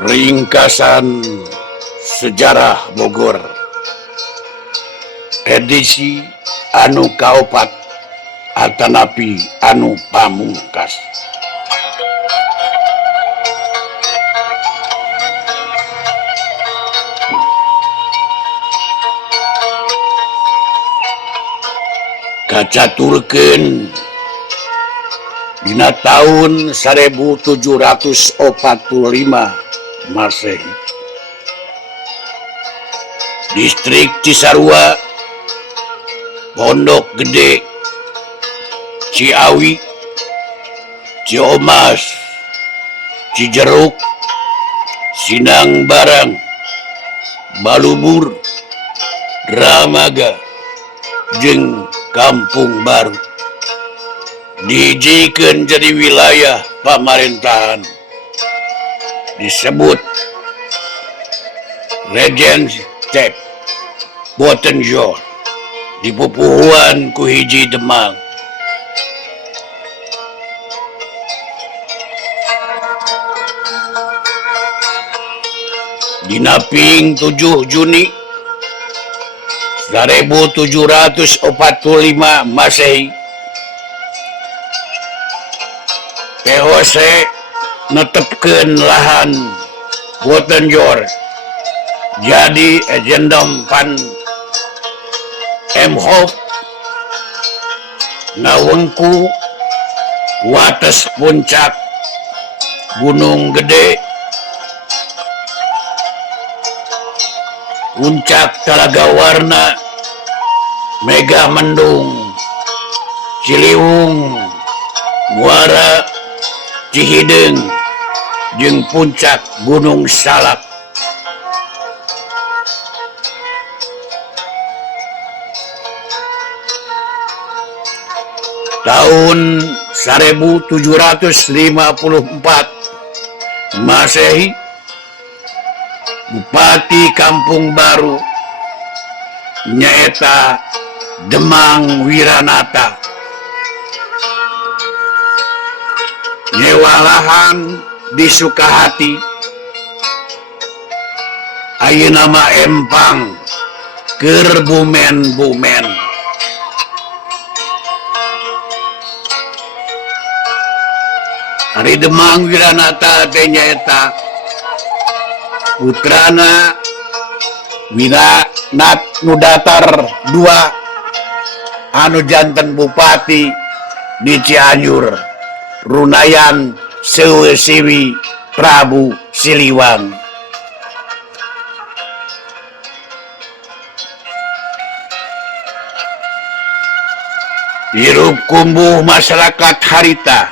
Ringkasan Sejarah Bogor edisi anu kaopat atanapi anu pamungkas. Kacaturkeun dina tahun 1745 Masehi, distrik Cisarua, Pondok Gede, Ciawi, Ciomas, Cijeruk, Sinang Barang, Balubur, Dramaga, jeung Kampung Baru dijieun jadi wilayah pemerintahan disebut Regency Botenjor di pupuhuan ku hiji Demang. Dina ping 7 Juni 1745 Masehi, POC netepkeun lahan Botenjor jadi agendum pan Emhof ngawengku wates puncak Gunung Gede, puncak Talaga Warna, Mega Mendung, Ciliwung, Muara, Cihideng, jeung puncak Gunung Salak. Tahun 1754 Masehi, Bupati Kampung Baru nyaeta Demang Wiranata nyewa lahan di Sukahati, ayeuna mah empang keur bumen-bumen. Ari Demang Wiranata teh nyaeta putrana Wiranat nu datar 2 anu janten bupati di Cianjur, Runayan Seusiwi Prabu Siliwang. Hirup kumbuh masyarakat harita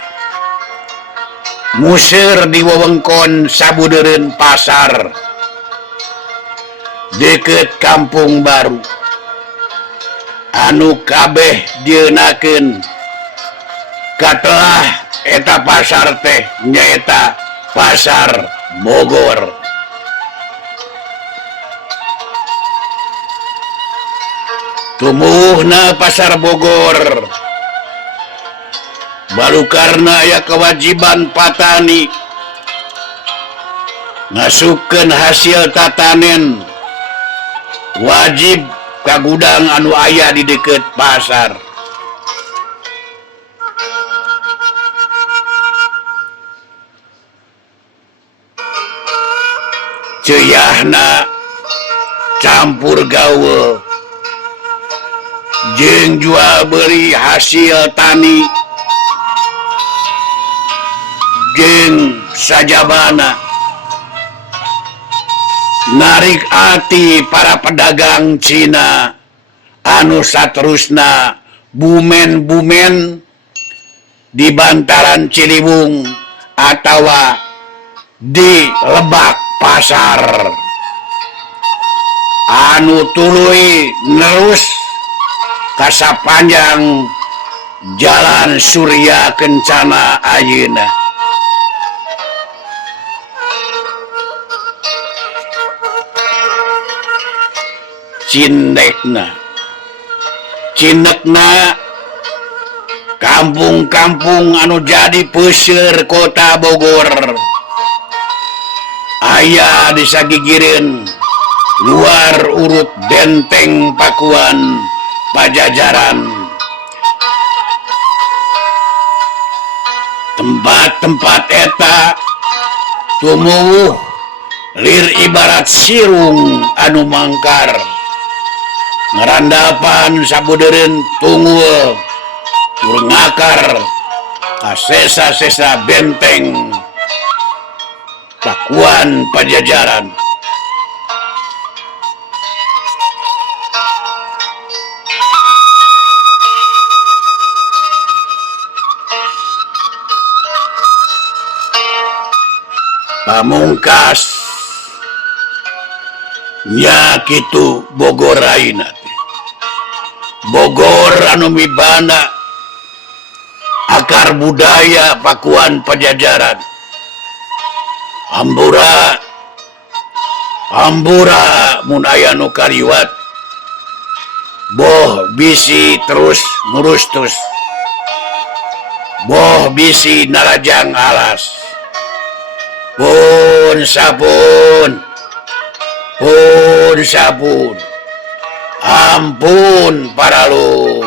museur di wewengkon Sabudeureun Pasar deket Kampung Baru, anu kabeh dieunakeun katelah eta pasar teh nyaeta Pasar Bogor. Tumuhna Pasar Bogor balukarna aya kewajiban patani ngasupkeun hasil tatanen wajib ka gudang anu aya di deket pasar. Ceuyahna campur gawe jeung jual beli hasil tani jeung sajabana narik ati para pedagang Cina anu saterusna bumen-bumen di bantaran Ciliwung atawa di Lebak Pasar anu tuluy nerus ka sapanjang Jalan Surya Kencana ayeuna. Cinekna kampung-kampung anu jadi peuseur kota Bogor aya disagigireun luar urut benteng Pakuan Pajajaran. Tempat-tempat eta tumuwuh lir ibarat sirung anu mangkar, ngarandapan sabudeureun tunggul tur ngakar ka sesa-sesa benteng Pakuan Pajajaran. Pamungkas nya kitu Bogor ayeuna teh. Bogor anu mibana akar budaya Pakuan Pajajaran. Hambura mun aya nu kaliwat boh bisi terus ngurustus, boh bisi narajang alas. Pun sabun, ampun paralun,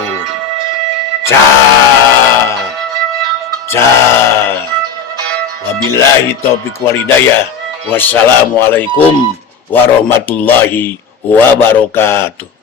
wabillahi taufiq walhidayah. Wassalamualaikum warahmatullahi wabarakatuh.